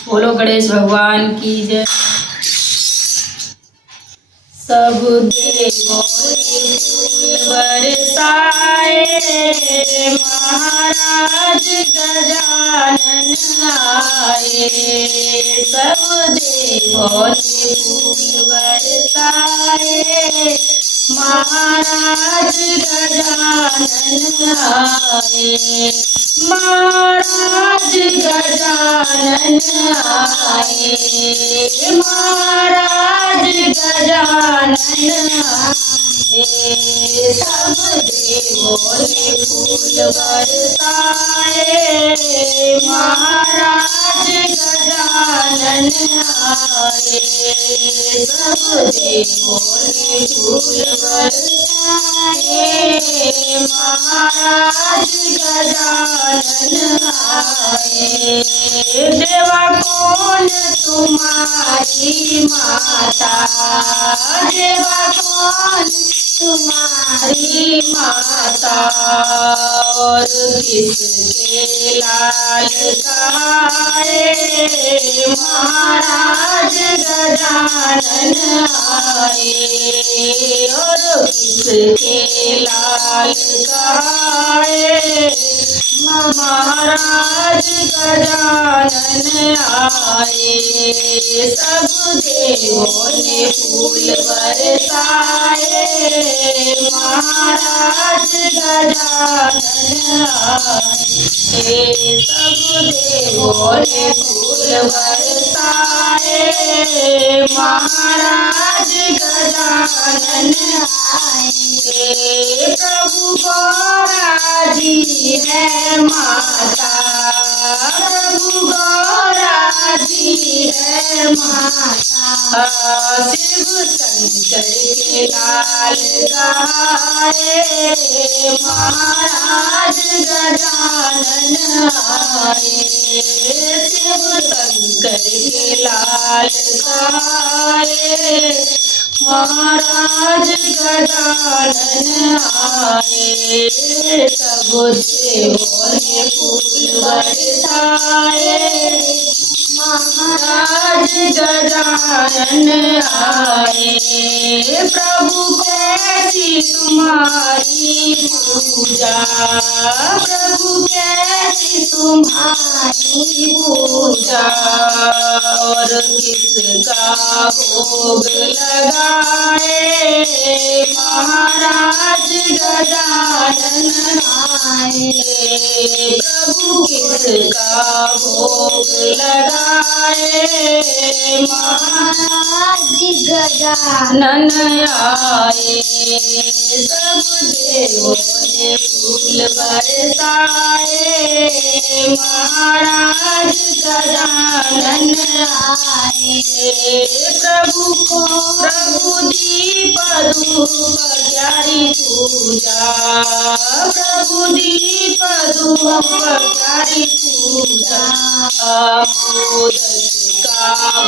बोलो गणेश भगवान की जय। सब देवों ने फूल बरसाए, महाराज गजानन आए। सब देवों ने फूल बरसाए, महाराज गजानन आए। महाराज गजानन आए, महाराज गजानन आए। सब देवों ने फूल बरसाए, महाराज गजानन आए। सब देवों ने फूल बरसाए, महाराज गजानन आए। देवा कौन तुम्हारी माता, देवा कौन तुम्हारी माता, और किसके लाल कहाए, महाराज गजानन आए। और किसके लाल कहाए, महाराज गजानन आए। सब देवों ने फूल बरसाए, महाराज गजानन आए। सब देवों ने फूल बरसाए, महाराज गजानन आए। प्रभु गौरा जी है माता, प्रभु गौरा जी है माता। शिव शंकर के लाल कहाए, महाराज गजानन आए। शिव शंकर के लाल कहाए, महाराज गजानन आए। सब देवों ने फूल बरसाए, महाराज गजानन आए। प्रभु कैसी तुम्हारी पूजा, प्रभु कैसी तुम्हारी पूजा, और किसका भोग लगाए, महाराज गजानन आए। प्रभु किसका भोग लगाए, महाराज गजानन आए। सब देवों ने फूल बरसाए, महाराज गजानन आए। प्रभु दीप धूप प्यारी पूजा, प्रभु दीप धूप प्यारी पूजा। मोदक का